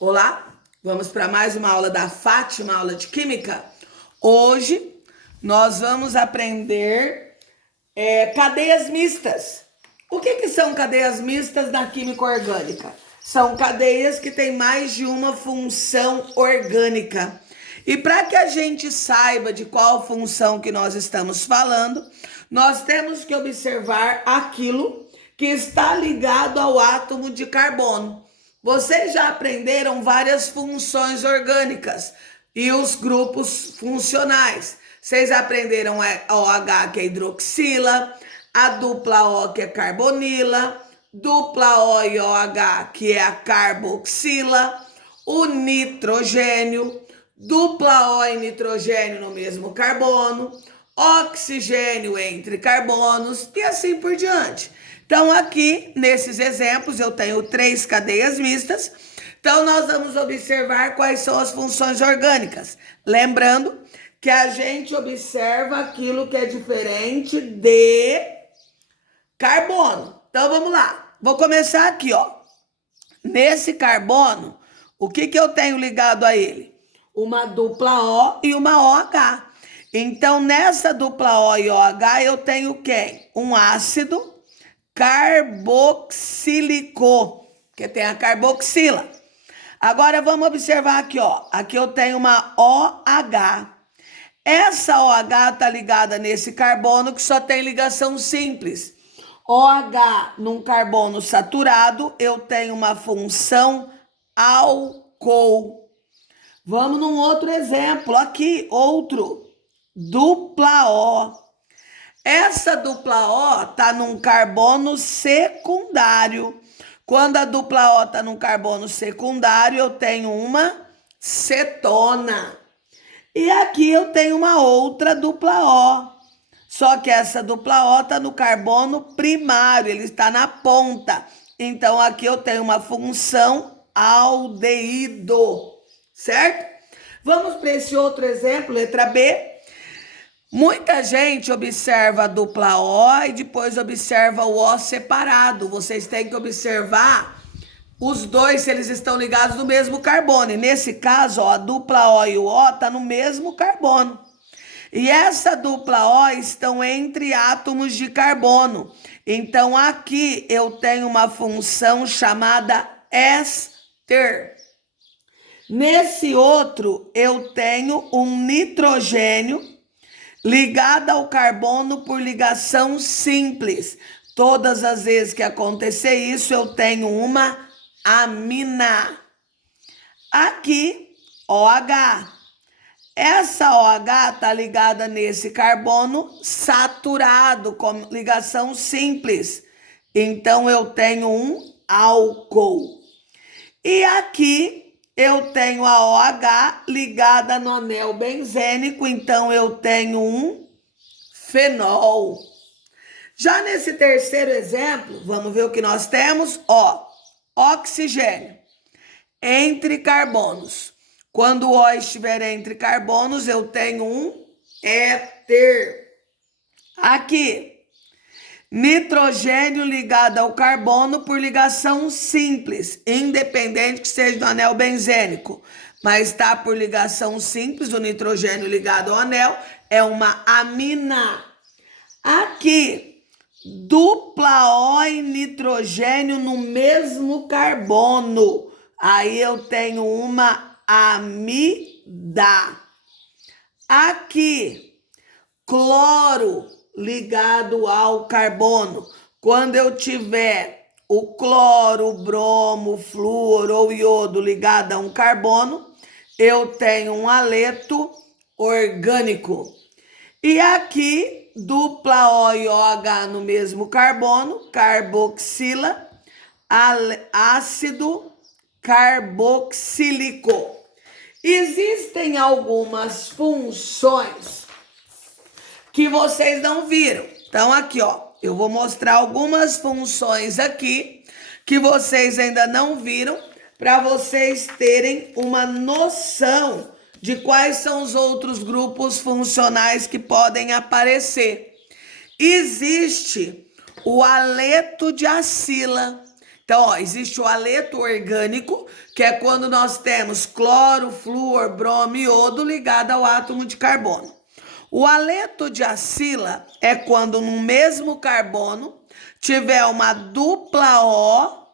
Olá, vamos para mais uma aula da Fátima, aula de Química. Hoje nós vamos aprender cadeias mistas. O que são cadeias mistas da química orgânica? São cadeias que têm mais de uma função orgânica. E para que a gente saiba de qual função que nós estamos falando, nós temos que observar aquilo que está ligado ao átomo de carbono. Vocês já aprenderam várias funções orgânicas e os grupos funcionais. Vocês aprenderam a OH, que é hidroxila, a dupla O, que é carbonila, dupla O e OH, que é a carboxila, o nitrogênio, dupla O e nitrogênio no mesmo carbono, oxigênio entre carbonos e assim por diante. Então, aqui, nesses exemplos, eu tenho 3 cadeias mistas. Então, nós vamos observar quais são as funções orgânicas. Lembrando que a gente observa aquilo que é diferente de carbono. Então, vamos lá. Vou começar aqui, ó. Nesse carbono, o que eu tenho ligado a ele? Uma dupla O e uma OH. Então, nessa dupla O e OH, eu tenho quem? Um ácido carboxílico, que tem a carboxila. Agora vamos observar aqui, ó. Aqui eu tenho uma OH. Essa OH está ligada nesse carbono que só tem ligação simples. OH num carbono saturado, eu tenho uma função álcool. Vamos num outro exemplo aqui, outro. Dupla O. Essa dupla O está num carbono secundário. Quando a dupla O está num carbono secundário, eu tenho uma cetona. E aqui eu tenho uma outra dupla O. Só que essa dupla O está no carbono primário, ele está na ponta. Então, aqui eu tenho uma função aldeído, certo? Vamos para esse outro exemplo, letra B. Muita gente observa a dupla O e depois observa o O separado. Vocês têm que observar os dois se eles estão ligados no mesmo carbono. E nesse caso, ó, a dupla O e o O estão no mesmo carbono. E essa dupla O estão entre átomos de carbono. Então, aqui eu tenho uma função chamada éster. Nesse outro, eu tenho um nitrogênio ligada ao carbono por ligação simples. Todas as vezes que acontecer isso, eu tenho uma amina. Aqui, OH. Essa OH está ligada nesse carbono saturado, com ligação simples. Então, eu tenho um álcool. E aqui eu tenho a OH ligada no anel benzênico, então eu tenho um fenol. Já nesse terceiro exemplo, vamos ver o que nós temos? Ó, oxigênio entre carbonos. Quando o O estiver entre carbonos, eu tenho um éter. Aqui, nitrogênio ligado ao carbono por ligação simples, independente que seja do anel benzênico, mas está por ligação simples, o nitrogênio ligado ao anel é uma amina. Aqui, dupla O e nitrogênio no mesmo carbono, aí eu tenho uma amida. Aqui, cloro ligado ao carbono. Quando eu tiver o cloro, o bromo, o flúor ou o iodo ligado a um carbono, eu tenho um haleto orgânico. E aqui, dupla O e OH no mesmo carbono, carboxila, ácido carboxílico. Existem algumas funções que vocês não viram. Então, aqui, ó, eu vou mostrar algumas funções aqui que vocês ainda não viram para vocês terem uma noção de quais são os outros grupos funcionais que podem aparecer. Existe o haleto de acila, Então, ó, existe o haleto orgânico, que é quando nós temos cloro, flúor, bromo e iodo ligado ao átomo de carbono. O haleto de acila é quando no mesmo carbono tiver uma dupla O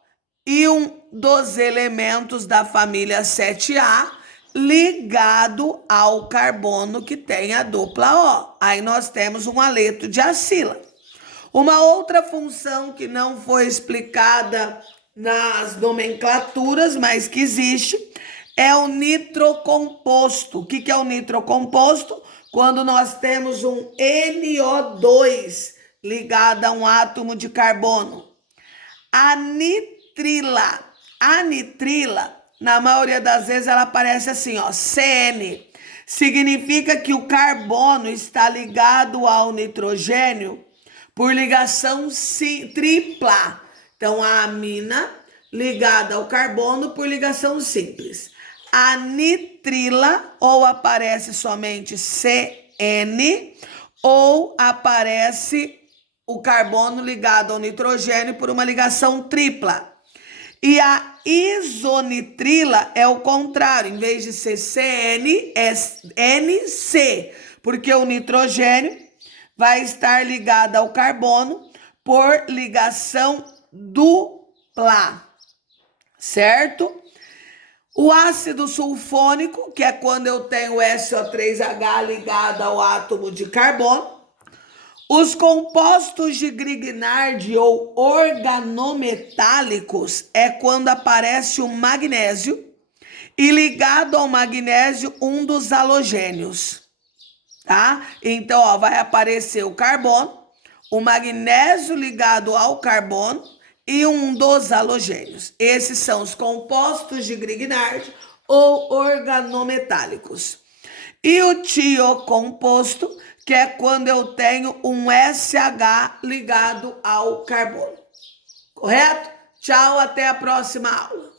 e um dos elementos da família 7A ligado ao carbono que tem a dupla O. Aí nós temos um haleto de acila. Uma outra função que não foi explicada nas nomenclaturas, mas que existe, é o nitrocomposto. O que é o nitrocomposto? Quando nós temos um NO2 ligado a um átomo de carbono. A nitrila, na maioria das vezes, ela aparece assim, ó, CN. Significa que o carbono está ligado ao nitrogênio por ligação tripla. Então, a amina ligada ao carbono por ligação simples. A nitrila ou aparece somente CN ou aparece o carbono ligado ao nitrogênio por uma ligação tripla. E a isonitrila é o contrário, em vez de ser CN, é NC, porque o nitrogênio vai estar ligado ao carbono por ligação dupla, certo? O ácido sulfônico, que é quando eu tenho SO3H ligado ao átomo de carbono. Os compostos de Grignard ou organometálicos é quando aparece o magnésio e ligado ao magnésio um dos halogênios, tá? Então, ó, vai aparecer o carbono, o magnésio ligado ao carbono e um dos halogênios. Esses são os compostos de Grignard ou organometálicos. E o tiocomposto, que é quando eu tenho um SH ligado ao carbono. Correto? Tchau, até a próxima aula.